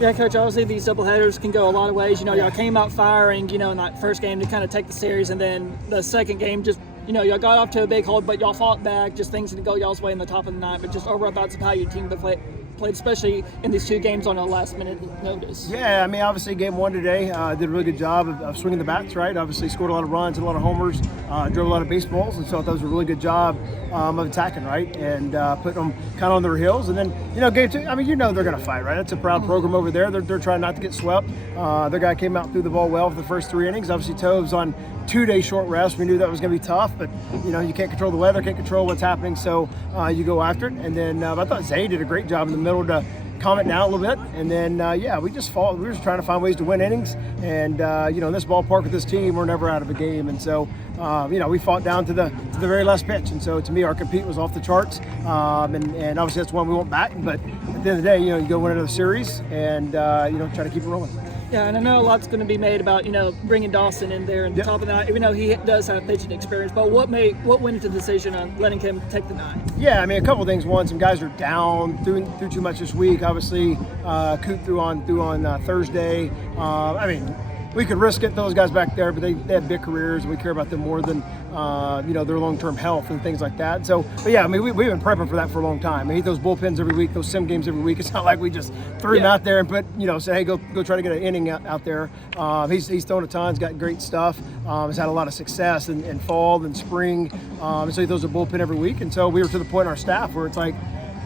Yeah, Coach, obviously these doubleheaders can go a lot of ways. Y'all came out firing, in that first game to kind of take the series, and then the second game just, y'all got off to a big hold, but y'all fought back. Just things didn't go y'all's way in the top of the ninth. But just overall thoughts of how your team played, especially in these two games on a last-minute notice. Yeah, obviously game one today did a really good job of swinging the bats, right? Obviously scored a lot of runs, a lot of homers, drove a lot of baseballs, and so that was a really good job of attacking, right? And putting them kind of on their heels. And then, game two, they're going to fight, right? That's a proud program over there. They're trying not to get swept. Their guy came out and threw the ball well for the first 3 innings. Obviously, Tove's on 2-day short rest. We knew that was going to be tough, but, you can't control the weather, can't control what's happening, so you go after it. And then I thought Zay did a great job in the middle to calm it down a little bit, and then we just fought. We were just trying to find ways to win innings, and in this ballpark with this team, we're never out of a game, and so we fought down to the very last pitch, and so to me, our compete was off the charts, and obviously that's one we want back. But at the end of the day, you go win another series, and try to keep it rolling. Yeah, and I know a lot's going to be made about bringing Dawson in there and top of the night, even though he does have pitching experience. But what went into the decision on letting him take the nine? Yeah, a couple of things. One, some guys are down, threw too much this week. Obviously, Coop threw on Thursday. We could risk it, those guys back there, but they have big careers, and we care about them more than their long-term health and things like that. So, but yeah, we've been prepping for that for a long time. He throws bullpens every week, those sim games every week. It's not like we just threw him out there and put, say, hey, go try to get an inning out there. He's thrown a ton. He's got great stuff. He's had a lot of success in fall and spring. And so he throws a bullpen every week. And so we were to the point in our staff where it's like,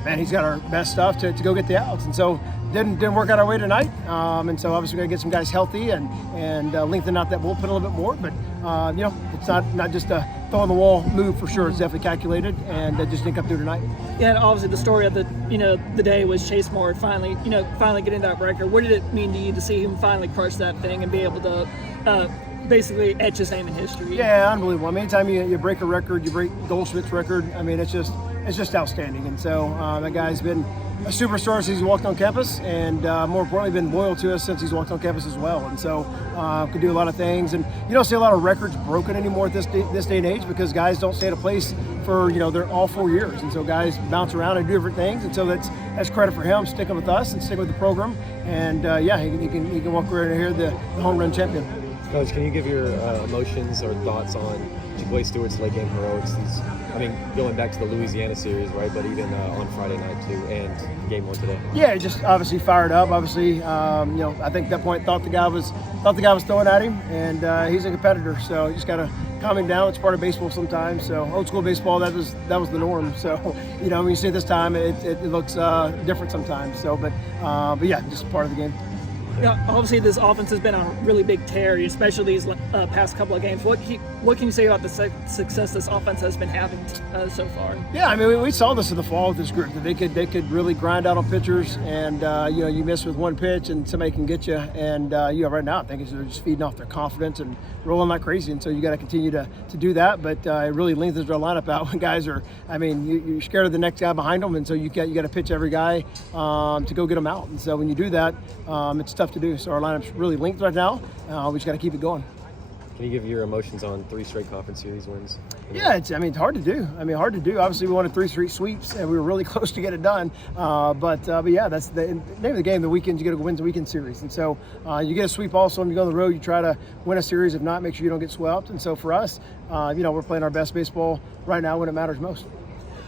man, he's got our best stuff to go get the outs. And so didn't work out our way tonight. And so obviously we're going to get some guys healthy and lengthen out that bullpen a little bit more. But, it's not just a throw-on-the-wall move for sure. It's definitely calculated, and just didn't come through tonight. Yeah, and obviously the story of the day was Chase Moore finally getting that record. What did it mean to you to see him finally crush that thing and be able to basically etch his name in history? Yeah, unbelievable. Anytime you break a record, you break Goldschmidt's record, it's just outstanding. And so that guy's been a superstar since he's walked on campus, and more importantly, been loyal to us since he's walked on campus as well. And so could do a lot of things. And you don't see a lot of records broken anymore at this day and age, because guys don't stay at a place for they're all 4 years. And so guys bounce around and do different things. And so that's credit for him sticking with us and sticking with the program. And he can walk around here the home run champion. Coach, can you give your emotions or thoughts on Blake Stewart's late game heroics? Going back to the Louisiana series, right? But even on Friday night too, and game one today. Yeah, just obviously fired up. Obviously, I think at that point thought the guy was throwing at him, and he's a competitor. So you just got to calm him down. It's part of baseball sometimes. So old school baseball, that was the norm. So when you see it this time, it looks different sometimes. So, but yeah, just part of the game. Yeah, obviously this offense has been on a really big tear, especially these past couple of games. What can you say about the success this offense has been having so far? Yeah, we saw this in the fall with this group, that they could really grind out on pitchers, and you miss with one pitch and somebody can get you. And right now I think they're just feeding off their confidence and rolling like crazy. And so you got to continue to do that. But it really lengthens their lineup out when guys are. You're scared of the next guy behind them, and so you got to pitch every guy to go get them out. And so when you do that, it's tough to do. So our lineup's really linked right now. We just got to keep it going. Can you give your emotions on 3 straight conference series wins? Yeah, it's hard to do. Obviously we wanted 3 straight sweeps, and we were really close to get it done. But yeah, that's the name of the game. The weekend you get to win the weekend series, and so you get a sweep also. When you go on the road, you try to win a series. If not, make sure you don't get swept. And so for us, we're playing our best baseball right now when it matters most.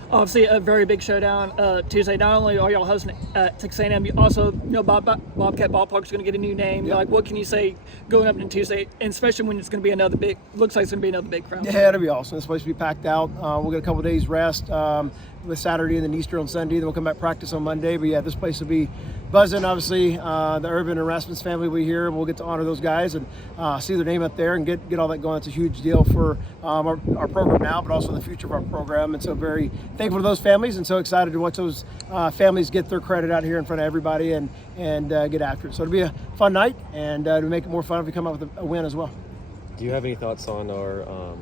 Obviously, a very big showdown Tuesday. Not only are y'all hosting Texas A&M, you also Bobcat Ballpark's going to get a new name. Yep. What can you say going up to Tuesday, and especially when it's going to be looks like it's going to be another big crowd? Yeah, it'll be awesome. It's supposed to be packed out. We'll get a couple of days rest with Saturday and then Easter on Sunday. Then we'll come back practice on Monday. But yeah, this place will be buzzing. Obviously, the Irvin and Rasmus family will be here. We'll get to honor those guys and see their name up there and get all that going. It's a huge deal for our program now, but also the future of our program. And so very thankful to those families, and so excited to watch those families get their credit out here in front of everybody and get after it. So it'll be a fun night, and to make it more fun if we come up with a win as well. Do you have any thoughts on our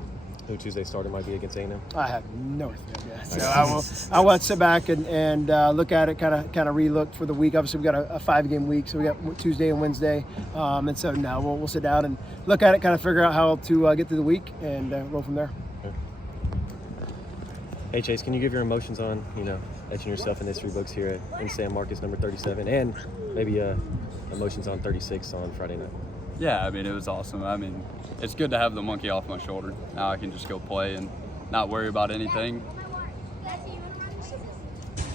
who Tuesday starter might be against A&M? I have no idea. So I will sit back and look at it, kind of re-look for the week. Obviously, we got a 5-game week, so we got Tuesday and Wednesday, and so now we'll sit down and look at it, kind of figure out how to get through the week and roll from there. Okay. Hey Chase, can you give your emotions on etching yourself in history books here in San Marcos, number 37, and maybe emotions on 36 on Friday night? Yeah, I mean, it was awesome. I mean, it's good to have the monkey off my shoulder. Now I can just go play and not worry about anything.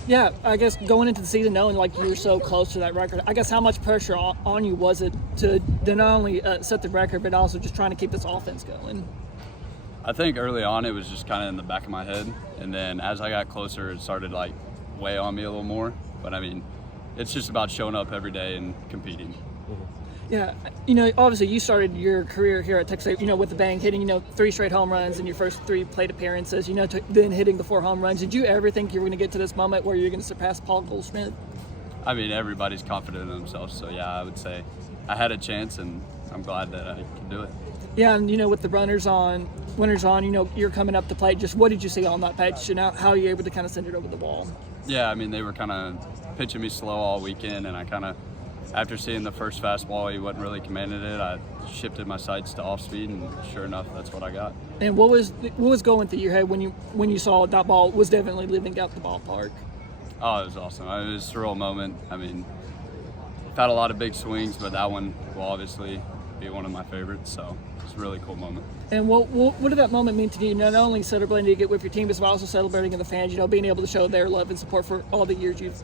Yeah, I guess going into the season knowing like you're so close to that record, I guess how much pressure on you was it to not only set the record, but also just trying to keep this offense going? I think early on it was just kind of in the back of my head, and then as I got closer, it started like weigh on me a little more. But I mean, it's just about showing up every day and competing. Yeah, obviously you started your career here at Texas, with the bang, hitting, 3 straight home runs in your first 3 plate appearances, then hitting the 4 home runs. Did you ever think you were going to get to this moment where you're going to surpass Paul Goldschmidt? I mean, everybody's confident in themselves, so yeah, I would say I had a chance, and I'm glad that I could do it. Yeah, and with the winners on, you're coming up the plate. Just what did you see on that pitch, and how are you able to kind of send it over the wall? Yeah, I mean, they were kind of pitching me slow all weekend, and I kind of, after seeing the first fastball, he wasn't really commanding it. I shifted my sights to off speed, and sure enough, that's what I got. And what was going through your head when you saw that ball was definitely leaving out the ballpark? Oh, it was awesome. It was a surreal moment. I mean, I've had a lot of big swings, but that one will obviously be one of my favorites. So it's a really cool moment. And what did that moment mean to you? Not only celebrating to get with your team, but also celebrating in the fans. Being able to show their love and support for all the years you've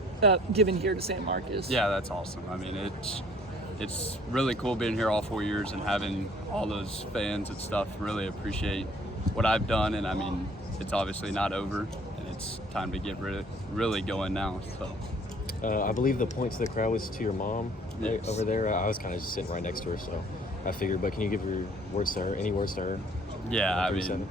given here to San Marcos. Yeah, that's awesome. I mean, it's really cool being here all 4 years and having all those fans and stuff really appreciate what I've done. And I mean, it's obviously not over, and it's time to get really going now. So I believe the point to the crowd was to your mom, right, Yes. over there. I was kind of just sitting right next to her, so I figured. But can you give your words to her? Any words to her? Yeah, I 37? mean,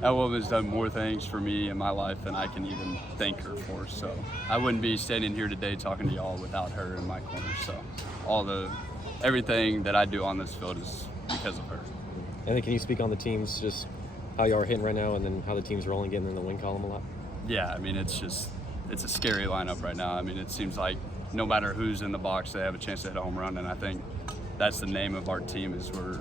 that woman's done more things for me in my life than I can even thank her for. So I wouldn't be standing here today talking to y'all without her in my corner. So everything that I do on this field is because of her. And then can you speak on the teams, just how you are hitting right now, and then how the team's rolling, getting in the win column a lot? Yeah, I mean, it's a scary lineup right now. I mean, it seems like no matter who's in the box, they have a chance to hit a home run, and I think that's the name of our team is we're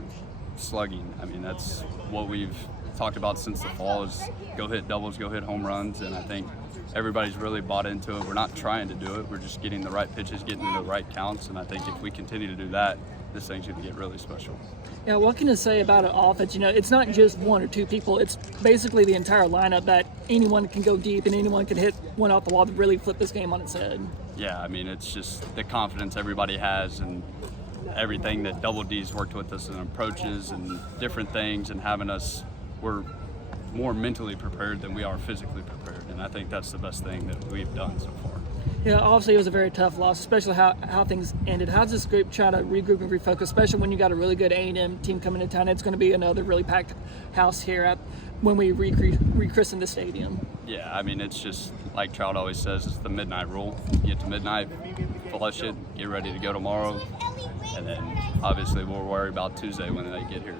slugging. I mean, that's what we've talked about since the fall is go hit doubles, go hit home runs, and I think everybody's really bought into it. We're not trying to do it. We're just getting the right pitches, getting the right counts, and I think if we continue to do that, this thing's going to get really special. Yeah, what can I say about an offense? It's not just 1 or 2 people. It's basically the entire lineup that anyone can go deep and anyone can hit one off the wall to really flip this game on its head. Yeah, I mean, it's just the confidence everybody has and everything that Double D's worked with us in approaches and different things and we're more mentally prepared than we are physically prepared. And I think that's the best thing that we've done so far. Yeah, obviously it was a very tough loss, especially how things ended. How's this group try to regroup and refocus, especially when you got a really good A&M team coming into town? It's going to be another really packed house here when we rechristen the stadium. Yeah, I mean, it's just like Trout always says, it's the midnight rule. You get to midnight, flush it, get ready to go tomorrow, and then obviously we'll worry about Tuesday when they get here.